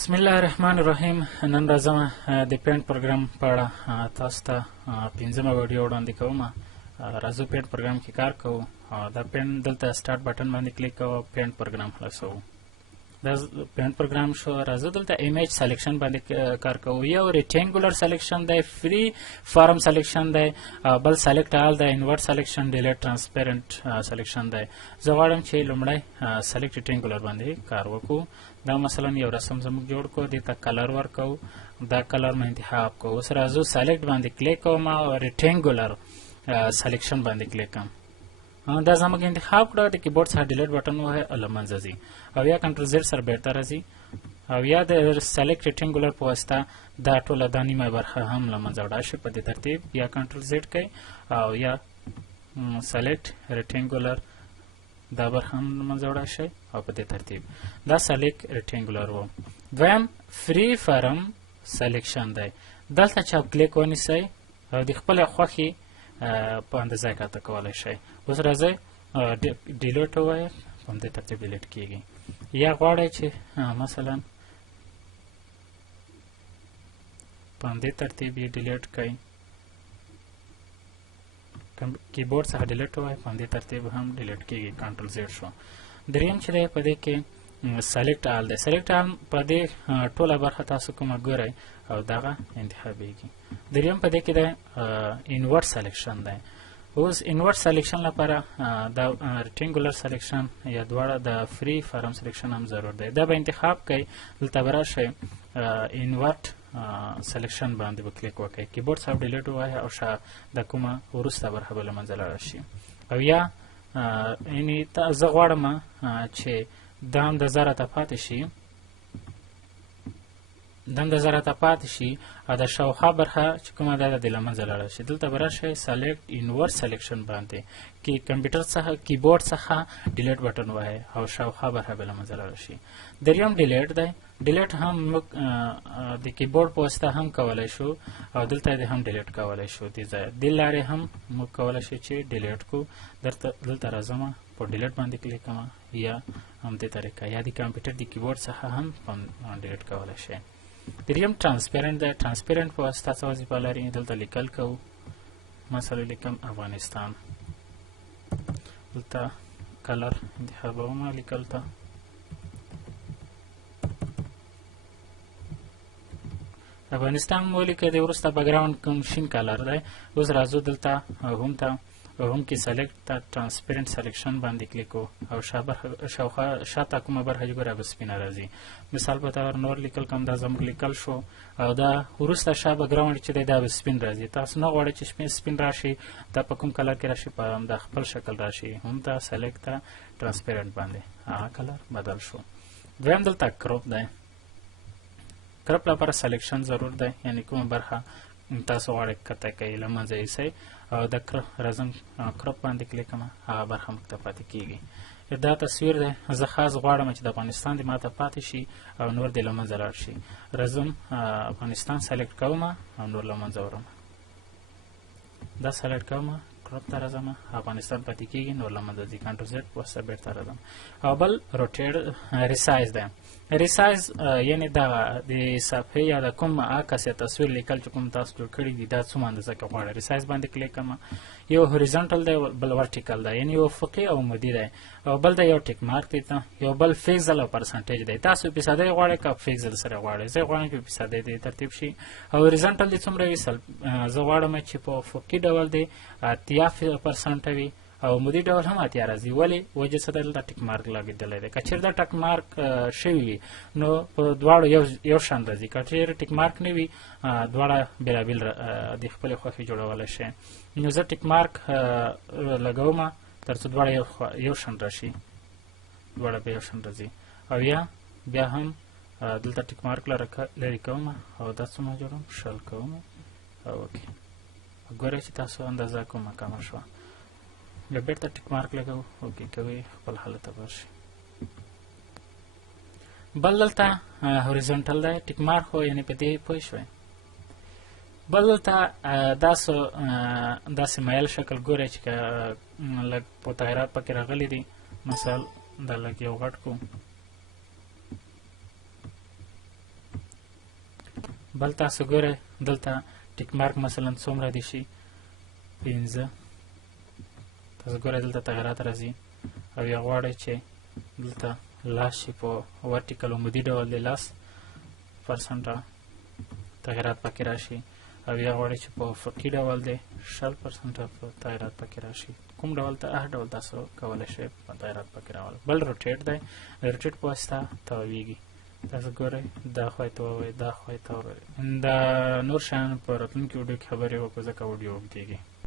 بسم الله الرحمن الرحیم. نن راځم د پینټ پروګرام په اړه تاسو ته پنځمه ویډیو وړاندې کوم. راځو پینټ پروګرام کې کار کوو. دا پینټ دلته سٹارټ بټن باندې کلیک کوو، پینټ پروګرام خلاصوو. دا پینټ پروګرام شو. راځو دلته ایمیج سلیکشن باندې کار کوو. یو ریکټنګولر سلیکشن دی، فری فارم سلیکشن دی، بل سلیکټ آل دی، انورټ سلیکشن، ډیلیټ ترانسپیرنٹ سلیکشن دی. زه غواړم چې لومړی سلیکټ ریکټنګولر باندې کار وکړو. دا مثلا یو رسم زموږ جوړ کو، دې ته کلر ورکو، دا کلر مې انتخاب کو. اوس راځو سلیکټ باندې کلیک کوم او ریکټنګولر سلیکشن باندې کلیک کوم. دا زموږ انتخاب کړه. د کیبورډ څخه ډیلیټ بټن وهه او له منځه ځي، او یا کنټرول زیډ سره بیرته راځي، او یا د سلیکټ ریکټنګولر په واسطه دا ټوله دا نیمه برخه هم له منځه وړه شي. په دې ترتیب یا کنټرول زیډ کوي او یا سلیکټ ریکټنګولر دا برخه هم له منځه وړه شي، او په دې ترتیب دا سلیکټ ریکټنګولر و. دویم فری فارم سلیکشن دی. دلته چې کلیک ونیسئ او د خپل خوښې په اندازه کاته کولی شئ. اوس راځئ ډیلیټ ووایئ، په همدې ترتیب ډیلیټ کیږي. یا غواړئ چې مثلا په همدې ترتیب یې ډیلیټ کړئ، کیبورډ څخه ډیلیټ ووایئ، په همدې ترتیب هم ډیلیټ کیږي. کنټرول زیډ شو. دریم چې دی په دې کې سلیکټ آل دی. سلیکټ آل په دې ټوله برخه تاسو کومه ګورئ او دغه انتخابیږي. دریم په دې کې دی انورټ سلیکشن دی. اوس انورټ سلیکشن لپاره د ریکټنګولر سلیکشن یا دواړه د فری فارم سلیکشن هم ضرور دی. دا به انتخاب کوئ، دلته به راشئ انورټ سلیکشن باندې به کلیک وکړئ، کیبورډ څخه ډیلیټ ووایئ او شا د کومه وروسته برخه به له منځه لاړه شي. او یا یعنې زه غواړم چې دا هم د زه راته پاتې شي، دا هم د زه راته پاتې شي، او د شاوخوا برخه چې کومه ده د له منځه لاړه شي. دلته به راشئ سلیکټ انورټ سلیکشن باندې، کې کمپیوټر څخه کیبورډ څخه ډیلیټ بټن ووهئ او شاوخوا برخه به له منځه لاړه شي. دریم ډیلیټ دی. ډیلیټ هم موږ د کیبورډ په واسطه هم کولی شو، او دلته یې هم ډیلیټ کولی شو. دې لارې هم موږ کولی شو چې ډیلیټ کړو. دلته راځم، په ډیلیټ باندې کلیک کوم، یا همدې طریقه، یا د کمپیوټر د کیبورډ څخه هم ډیلیټ کولی شئ. دریم ترانسپیرنٹ دی. ترانسپیرنٹ په واسطه څه وظیفه لري؟ دلته لیکل کوو، مثلا لیکم افغانستان، دلته کلر انتخابوم، لیکل ته افغانستان ولیکئ. د وروسته بګراوند کوم شین کلر دی. اوس راځو دلته هوم ته، هوم کې سلیکټ ته ترانسپیرنٹ سلیکشن باندې کلیک وو، او شاوخوا شاته کومه برخه چې ګورئ به سپینه راځي. مثال په طور نور لیکل کوم، دا زموږ لیکل شو، او دا وروسته شا بګراوند چې دی دا به سپین راځي. تاسو نه غواړئ چې سپین راشي، دا په کوم کلر کې راشي، په همدا خپل شکل راشي. هم ته سلیکټ ته ترانسپیرنٹ باندې هغه کلر بدل شو. دویم دلته کروپ دی. کروپ لپاره سلیکشن ضرور دی، یعنی کومه برخه تاسو غواړئ کته کوئ له منځه یوسئ، او د راځم کروپ باندې کلیک کوم، هغه برخه موږ ته پاتې کیږي. دا تصویر دی. زه خاص غواړم چې د افغانستان د ماته پاتې شي او نور دې له منځه لاړ شي. راځم افغانستان سلیکټ کوم او نور له منځه وړم. دا سلیکټ کوم، کروپ ته راځم، افغانستان پاتې کیږي، نور له منځه ځي. کنټرول زیډ په واسطه بیرته راځم. او بل روټیټ ریسایز دی. ریسایز یعنی دا د صفحې یا د کوم عکس یا تصویر لیکل چې کوم تاسو جوړ کړي دي، دا څومره اندازه کې غواړئ. ریسایز باندې کلیک کوم. یو هوریزونټل دی، بل ورټیکل دی، یعنی یو افقي او عمودي دی، او بل د یو ټیک مارک دی، یو بل فیکزل او پرسنټیج دی. تاسو فیصدۍ غواړئ که فیکزل سره غواړئ؟ زه غواړم چې فیصدۍ دې ترتیب شي. او هوریزونټل دی څومره وي؟ زه غواړم چې په افقي ډول دی 80% وي، او عمودي ډول هم 80 راځي. ولې؟ وجه څه ده؟ دلته ټیک مارک لګېدلی دی. که چېرې دا ټیک مارک شوي وي نو په دواړو یو شان راځي. که چېرې ټیک مارک نه وي، دواړه بېلابېل د خپلې خوښې جوړولی شئ. نو زه ټیک مارک لګوم تر څو دواړه یو شان راشي، دواړه به یو شان راځي. او یا بیا هم دلته ټیک مارک لرې کوم، او دا څومره جوړوم؟ شل کوم. اوکې، ګورئ چې تاسو اندازه کومه کمه شوه. بیا بیرته ټیک مارک لګوو، اوکې کوئ، خپل حالت ته ورشي. بل دلته هوریزونټل دی. ټیک مارک خو یعنې په دې پوه شوئ. بل دلته داسې میل شکل ګورئ چې لږ په تغیرات پکې راغلي دي. مثال دا لږ یو غټ کړو، بل تاسو ګورئ دلته ټیک مارک مثلا څومره دي شي 15 تاسو ګورئ دلته تغیرات راځي او یا غواړئ چې دلته لاس شي په ورټیکل عمودي ډول دی 10% تغیرات پکې راشي او یا غواړئ چې په افقي ډول دی 60% تغیرات پکې راشي کوم ډول ته هر ډول تاسو کولی شئ په تغیرات پکې راول بل روټیټ دی د روټیټ په واسطه تاویږي تاسو ګورئ دا خواې ته ووایئ دا خواې ته ووایئ د نور شیانو په راتلونکي ویډیو کې خبرې وکړو ځکه ویډیو اوږدېږي